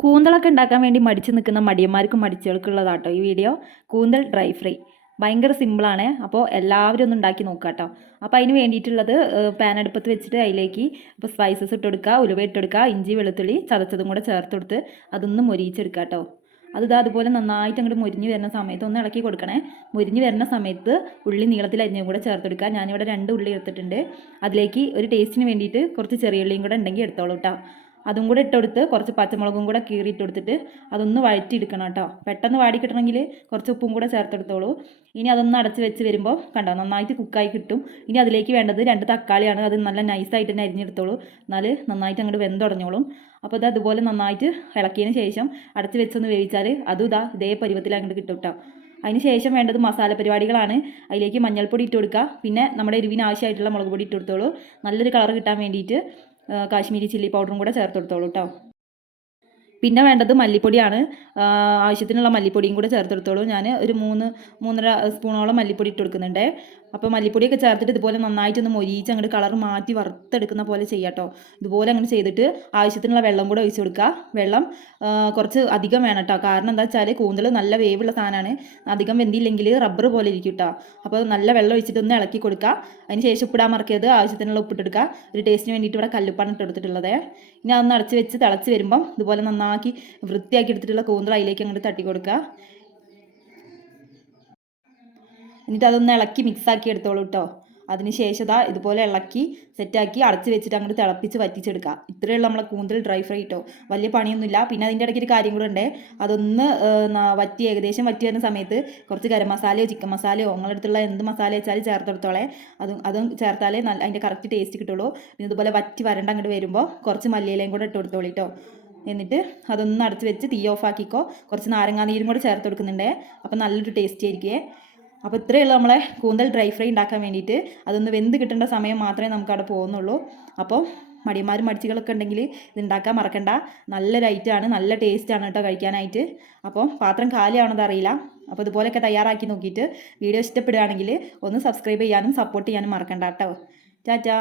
കൂന്തളൊക്കെ ഉണ്ടാക്കാൻ വേണ്ടി മടിച്ച് നിൽക്കുന്ന മടിയന്മാർക്കും മടിച്ചുകൾക്കുള്ളതാട്ടോ ഈ വീഡിയോ. കൂന്തൽ ഡ്രൈ ഫ്രൈ ഭയങ്കര സിമ്പിളാണ്. അപ്പോൾ എല്ലാവരും ഒന്ന് ഉണ്ടാക്കി നോക്കുക കേട്ടോ. അപ്പോൾ അതിന് വേണ്ടിയിട്ടുള്ളത് പാൻ അടുപ്പത്ത് വെച്ചിട്ട് അതിലേക്ക് ഇപ്പോൾ സ്പൈസസ് ഇട്ട് കൊടുക്കുക, ഉലുവ ഇട്ട് കൊടുക്കുക, ഇഞ്ചി വെളുത്തുള്ളി ചതച്ചതും കൂടെ ചേർത്ത് കൊടുത്ത് അതൊന്ന് മൊരിയിച്ചെടുക്കുക കേട്ടോ. അത് അതുപോലെ നന്നായിട്ട് അങ്ങോട്ട് മുരിഞ്ഞ് വരുന്ന സമയത്ത് ഒന്ന് ഇളക്കി കൊടുക്കണേ. മുരിഞ്ഞ് വരുന്ന സമയത്ത് ഉള്ളി നീളത്തിൽ അരിഞ്ഞും കൂടെ ചേർത്തെടുക്കുക. ഞാനിവിടെ 2 ഉള്ളി എടുത്തിട്ടുണ്ട്. അതിലേക്ക് ഒരു ടേസ്റ്റിന് വേണ്ടിയിട്ട് കുറച്ച് ചെറിയ ഉള്ളിയും കൂടെ ഉണ്ടെങ്കിൽ എടുത്തോളൂ കേട്ടോ. അതും കൂടെ ഇട്ടെടുത്ത് കുറച്ച് പച്ചമുളകും കൂടെ കീറിയിട്ട് കൊടുത്തിട്ട് അതൊന്ന് വഴറ്റിയെടുക്കണം കേട്ടോ. പെട്ടെന്ന് വാടി കിട്ടണമെങ്കിൽ കുറച്ച് ഉപ്പും കൂടെ ചേർത്തെടുത്തോളൂ. ഇനി അതൊന്ന് അടച്ച് വെച്ച് വരുമ്പോൾ കണ്ടോ നന്നായിട്ട് കുക്കായി കിട്ടും. ഇനി അതിലേക്ക് വേണ്ടത് 2 തക്കാളിയാണ്. അത് നല്ല നൈസായിട്ട് തന്നെ അരിഞ്ഞെടുത്തോളൂ, എന്നാൽ നന്നായിട്ട് അങ്ങോട്ട് വെന്തുടഞ്ഞോളും. അപ്പോൾ ഇത് അതുപോലെ നന്നായിട്ട് ഇളക്കിയതിന് ശേഷം അടച്ച് വെച്ചൊന്ന് വേവിച്ചാൽ അതും ഇതേ പരുവത്തിൽ അങ്ങോട്ട് കിട്ടും കേട്ടോ. അതിന് ശേഷം വേണ്ടത് മസാല പരിപാടികളാണ്. അതിലേക്ക് മഞ്ഞൾപ്പൊടി ഇട്ട് കൊടുക്കുക, പിന്നെ നമ്മുടെ എരിവിന് ആവശ്യമായിട്ടുള്ള മുളക് പൊടി ഇട്ട് കൊടുത്തോളൂ. നല്ലൊരു കളർ കിട്ടാൻ വേണ്ടിയിട്ട് കാശ്മീരി ചില്ലി പൗഡറും കൂടെ ചേർത്ത് കൊടുത്തോളൂ കേട്ടോ. പിന്നെ വേണ്ടത് മല്ലിപ്പൊടിയാണ്. ആവശ്യത്തിനുള്ള മല്ലിപ്പൊടിയും കൂടെ ചേർത്തെടുത്തോളൂ. ഞാൻ ഒരു 3-3.5 സ്പൂണോളം മല്ലിപ്പൊടി ഇട്ട് കൊടുക്കുന്നുണ്ട്. അപ്പോൾ മല്ലിപ്പൊടിയൊക്കെ ചേർത്തിട്ട് ഇതുപോലെ നന്നായിട്ടൊന്ന് മൊരിയിച്ച് അങ്ങോട്ട് കളർ മാറ്റി വറുത്തെടുക്കുന്ന പോലെ ചെയ്യാം കേട്ടോ. ഇതുപോലെ അങ്ങനെ ചെയ്തിട്ട് ആവശ്യത്തിനുള്ള വെള്ളം കൂടെ ഒഴിച്ച് കൊടുക്കുക. വെള്ളം കുറച്ച് അധികം വേണം കേട്ടോ. കാരണം എന്താ വെച്ചാൽ കൂന്തൽ നല്ല വേവുള്ള സാധനമാണ്. അധികം വെന്തില്ലെങ്കിൽ റബ്ബർ പോലെ ഇരിക്കും കേട്ടോ. അപ്പോൾ നല്ല വെള്ളം ഒഴിച്ചിട്ടൊന്ന് ഇളക്കി കൊടുക്കുക. അതിന് ശേഷം ഉപ്പിടാൻ മറക്കരുത്. ആവശ്യത്തിനുള്ള ഉപ്പിട്ടെടുക്കുക. ഒരു ടേസ്റ്റിന് വേണ്ടിയിട്ട് ഇവിടെ കല്ലുപ്പാണ് ഇട്ട് എടുത്തിട്ടുള്ളത്. ഇനി അതൊന്ന് അടച്ച് വെച്ച് തിളച്ച് വരുമ്പം ഇതുപോലെ നന്നാക്കി വൃത്തിയാക്കി എടുത്തിട്ടുള്ള കൂന്തൽ അതിലേക്ക് അങ്ങോട്ട് തട്ടി കൊടുക്കുക. എന്നിട്ട് അതൊന്ന് ഇളക്കി മിക്സാക്കി എടുത്തോളൂ കേട്ടോ. അതിന് ശേഷം ഇതുപോലെ ഇളക്കി സെറ്റാക്കി അടച്ച് വെച്ചിട്ട് അങ്ങോട്ട് തിളപ്പിച്ച് വറ്റിച്ചെടുക്കുക. ഇത്രയുള്ള നമ്മളെ കൂന്തൽ ഡ്രൈ ഫ്രൈ കേട്ടോ. വലിയ പണിയൊന്നുമില്ല. പിന്നെ അതിൻ്റെ ഇടയ്ക്ക് ഒരു കാര്യം കൂടെ ഉണ്ട്. അതൊന്ന് ഏകദേശം വറ്റി വരുന്ന സമയത്ത് കുറച്ച് ഗരം മസാലയോ ചിക്കൻ മസാലയോ നിങ്ങളുടെ അടുത്തുള്ള എന്ത് മസാല വെച്ചാലും ചേർത്തെടുത്തോളെ. അതും ചേർത്താലേ അതിൻ്റെ കറക്റ്റ് ടേസ്റ്റ് കിട്ടുള്ളൂ. പിന്നെ ഇതുപോലെ വറ്റി വരണ്ട അങ്ങോട്ട് വരുമ്പോൾ കുറച്ച് മല്ലിയിലയും കൂടെ ഇട്ട് കൊടുത്തോളൂ കേട്ടോ. എന്നിട്ട് അതൊന്ന് അടച്ച് വെച്ച് തീ ഓഫ് ആക്കിക്കോ. കുറച്ച് നാരങ്ങാ നീരും കൂടെ ചേർത്ത് കൊടുക്കുന്നുണ്ട്. അപ്പോൾ നല്ലൊരു ടേസ്റ്റ് ആയിരിക്കുമേ. അപ്പോൾ ഇത്രയുള്ള നമ്മളെ കൂന്തൽ ഡ്രൈ ഫ്രൈ ഉണ്ടാക്കാൻ വേണ്ടിയിട്ട്. അതൊന്ന് വെന്ത് കിട്ടേണ്ട സമയം മാത്രമേ നമുക്ക് അവിടെ പോകുന്നുള്ളൂ. അപ്പോൾ മടിയന്മാരും മടിച്ചികളൊക്കെ ഉണ്ടെങ്കിൽ ഇത് ഉണ്ടാക്കാൻ മറക്കണ്ട. നല്ലൊരു ഐറ്റമാണ്, നല്ല ടേസ്റ്റാണ് കേട്ടോ കഴിക്കാനായിട്ട്. അപ്പോൾ പാത്രം കാലിയാവണത് അറിയില്ല. അപ്പോൾ ഇതുപോലെയൊക്കെ തയ്യാറാക്കി നോക്കിയിട്ട് വീഡിയോ ഇഷ്ടപ്പെടുകയാണെങ്കിൽ ഒന്ന് സബ്സ്ക്രൈബ് ചെയ്യാനും സപ്പോർട്ട് ചെയ്യാനും മറക്കണ്ട കേട്ടോ. ടാറ്റാ.